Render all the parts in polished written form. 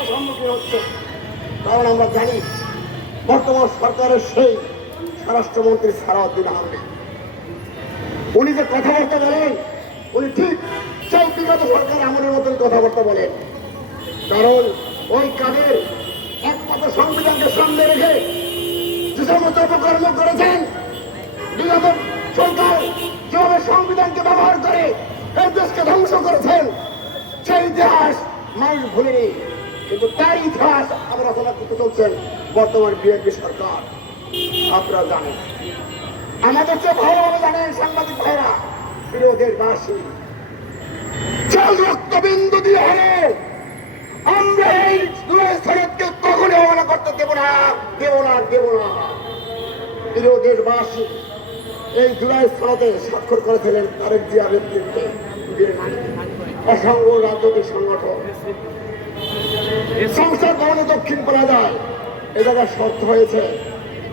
সমস্যার সম্মুখীন হচ্ছে। কারণ আমরা জানি বর্তমান সরকারের সেই স্বরাষ্ট্রমন্ত্রী সালাউদ্দিন আহমেদ, উনি যে কথাবার্তা বলেন, উনি ঠিক সেই বিগত সরকার আমলের মতন কথাবার্তা বলেন। কারণ ওই কাদের একমাত্র সংবিধানকে সামনে রেখে যে সমস্ত অপকর্ম করেছেন, বিগত সরকার যেভাবে সংবিধানকে ব্যবহার করে এই দেশকে ধ্বংস করেছেন, সেই ইতিহাস মানুষ ভুলেনি। কিন্তু তার ইতিহাস আমরা রচনা করতে চলছেন বর্তমান বিএনপি সরকার। আপনারা জানেন, আমাদের চেয়ে ভালোভাবে জানেন সাংবাদিক ভাইরা, প্রিয় দেশবাসী, জল রক্তবিন্দু দিয়ে হলে আমরা এই সনদকে কখনো অবহেলা করতে দেব না, দেব না, দেব না। প্রিয় দেশবাসী, এই জুলাই সনদে স্বাক্ষর করেছিলেন তারেক জিয়া নেতৃত্বে অসংখ্য রাজনৈতিক সংগঠন। সংসদ ভবনে দক্ষিণ প্লাজায় এ জায়গায় শর্ত হয়েছে,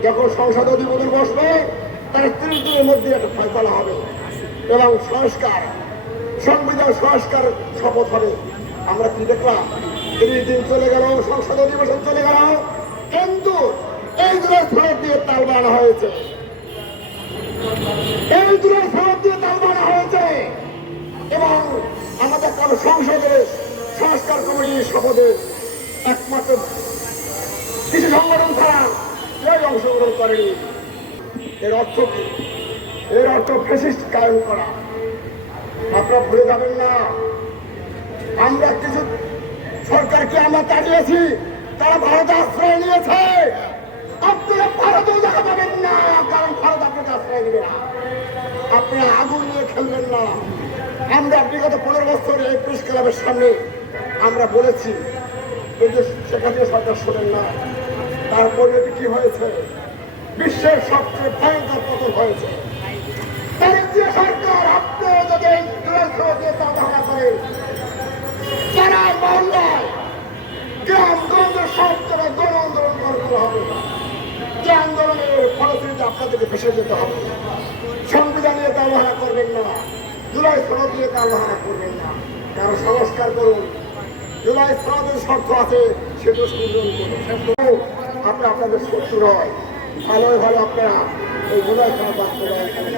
যখন সংসদ অধিবেশন বসবে তার 30 দিনের মধ্যে একটা ফয়সালা হবে এবং সংস্কার, সংবিধান সংস্কার শপথ হবে। আমরা কি দেখলাম, 30 দিন চলে গেল, সংসদ অধিবেশন চলে গেল, কিন্তু এই জুলাই সনদ দিয়ে তাল বানানো হয়েছে, এই জুলাই সনদ দিয়ে তাল বানানো হয়েছে। এবং আমাদের কোন সংসদের সংস্কার কমিটির শপথে একমাত্র কিছু সংগঠন ছাড়া কেউ অংশগ্রহণ করেনি। এর অর্থ কি? এর অর্থ ফ্যাসিস্ট কায়েম করা। আপনারা ভুলে যাবেন না, আমরা কিছু সরকারকে আমরা তাড়িয়েছি, তারা ভারতে আশ্রয় নিয়েছে। আপনারা ভারতেও দেখা পাবেন না, কারণ ভারত আপনাকে আশ্রয় দেবে না। আপনারা আগুন নিয়ে খেলবেন না। আমরা বিগত 15 বছর এই প্রেস ক্লাবের সামনে আমরা বলেছি, কিন্তু সেখানে সরকার শোনেন না। তার পরিণতি কি হয়েছে? বিশ্বের সবচেয়ে ভয়ঙ্কর পতন হয়েছে। সরকার আপনি যদি ধারণা করেন, যারা মহল্লায় গ্রামগঞ্জের সব জায়গায় গণ আন্দোলন করতে হবে, যে আন্দোলনের ফলশ্রুতিতে আপনাদেরকে ভেসে যেতে হবে। সংবিধান নিয়ে ব্যবহার করবেন না, জুলাই সনদ নিয়ে ব্যবহার করবেন না, কারণ সংস্কার করুন। জুলাই সনদের শর্ত আছে, সেটা পূরণ করুন। আপনারা আপনাদের শত্রু নয়, ভালোই ভালো আপনারা এই জুলাই সনদ বাস্তবায়ন করেন।